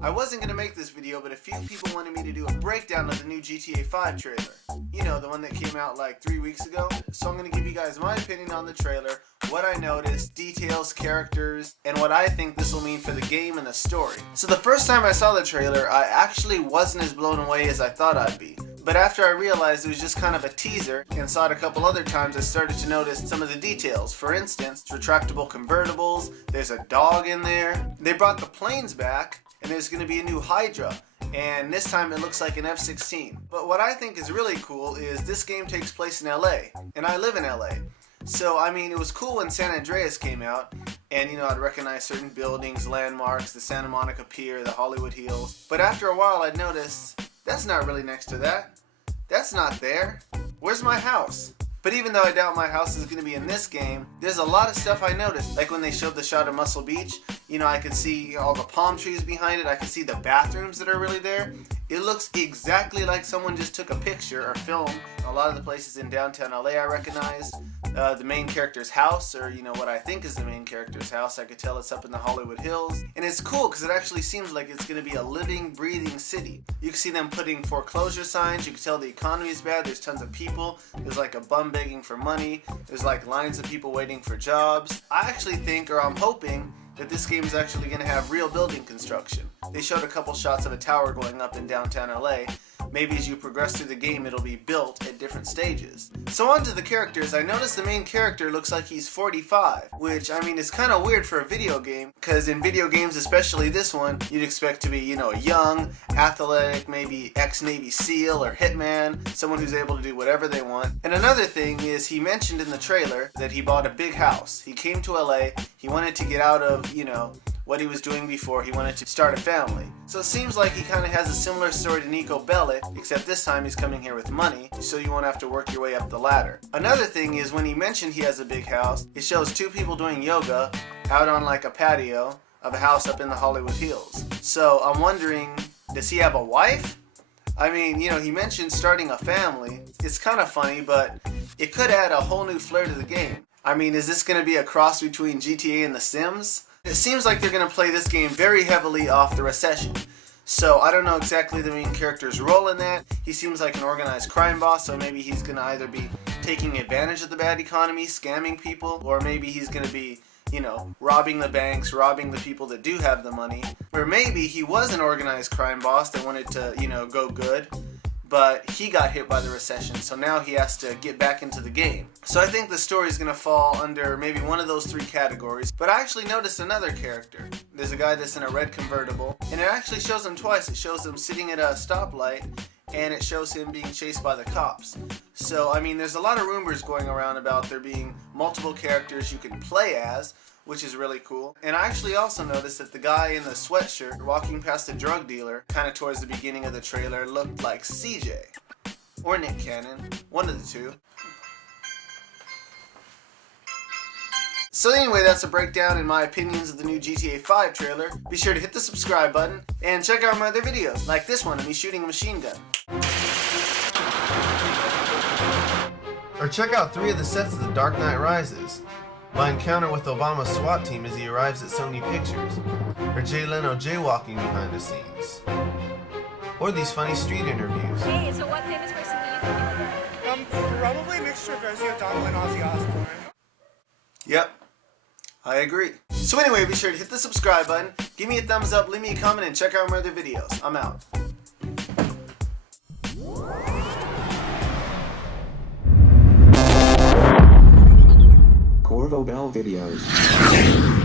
I wasn't going to make this video, but a few people wanted me to do a breakdown of the new GTA 5 trailer. You know, the one that came out like 3 weeks ago. So I'm going to give you guys my opinion on the trailer, what I noticed, details, characters, and what I think this will mean for the game and the story. So the first time I saw the trailer, I actually wasn't as blown away as I thought I'd be. But after I realized it was just kind of a teaser and saw it a couple other times, I started to notice some of the details. For instance, retractable convertibles, there's a dog in there. They brought the planes back, and there's going to be a new Hydra. And this time it looks like an F-16. But what I think is really cool is this game takes place in LA, and I live in LA. So, I mean, it was cool when San Andreas came out, and, you know, I'd recognize certain buildings, landmarks, the Santa Monica Pier, the Hollywood Hills. But after a while, I'd notice, that's not really next to that. That's not there. Where's my house? But even though I doubt my house is going to be in this game, there's a lot of stuff I noticed. Like when they showed the shot of Muscle Beach, you know, I could see all the palm trees behind it. I could see the bathrooms that are really there. It looks exactly like someone just took a picture or film. A lot of the places in downtown LA I recognized. The main character's house, or you know what I think is the main character's house, I could tell it's up in the Hollywood Hills. And it's cool because it actually seems like it's going to be a living, breathing city. You can see them putting foreclosure signs. You can tell the economy is bad. There's tons of people. There's like a bum begging for money. There's like lines of people waiting for jobs. I actually think, or I'm hoping, that this game is actually going to have real building construction. They showed a couple shots of a tower going up in downtown LA. Maybe as you progress through the game it'll be built at different stages. So on to the characters. I noticed the main character looks like he's 45, which I mean is kind of weird for a video game, because in video games, especially this one, you'd expect to be, you know, young, athletic, maybe ex-Navy SEAL or hitman, someone who's able to do whatever they want. And another thing is he mentioned in the trailer that he bought a big house. He came to LA, he wanted to get out of, you know, what he was doing before. He wanted to start a family. So it seems like he kind of has a similar story to Nico Bellic, except this time he's coming here with money, so you won't have to work your way up the ladder. Another thing is when he mentioned he has a big house, it shows two people doing yoga out on like a patio of a house up in the Hollywood Hills. So I'm wondering, does he have a wife? I mean, you know, he mentioned starting a family. It's kind of funny, but it could add a whole new flair to the game. I mean, is this going to be a cross between GTA and The Sims? It seems like they're going to play this game very heavily off the recession. So I don't know exactly the main character's role in that. He seems like an organized crime boss, so maybe he's going to either be taking advantage of the bad economy, scamming people, or maybe he's going to be, you know, robbing the banks, robbing the people that do have the money. Or maybe he was an organized crime boss that wanted to, you know, go good, but he got hit by the recession, so now he has to get back into the game. So I think the story is going to fall under maybe one of those three categories. But I actually noticed another character. There's a guy that's in a red convertible, and it actually shows him twice. It shows him sitting at a stoplight, and it shows him being chased by the cops. So, I mean, there's a lot of rumors going around about there being multiple characters you can play as, which is really cool. And I actually also noticed that the guy in the sweatshirt walking past the drug dealer, kind of towards the beginning of the trailer, looked like CJ. Or Nick Cannon. One of the two. So anyway, that's a breakdown in my opinions of the new GTA 5 trailer. Be sure to hit the subscribe button, and check out my other videos, like this one of me shooting a machine gun. Or check out 3 of the sets of The Dark Knight Rises. My encounter with Obama's SWAT team as he arrives at Sony Pictures, or Jay Leno jaywalking behind the scenes, or these funny street interviews. Hey, so what famous person do you think? Probably a mixture of Rosie O'Donnell and Ozzy Osbourne. Yep, I agree. So anyway, be sure to hit the subscribe button, give me a thumbs up, leave me a comment, and check out my other videos. I'm out. Corvo Bell videos.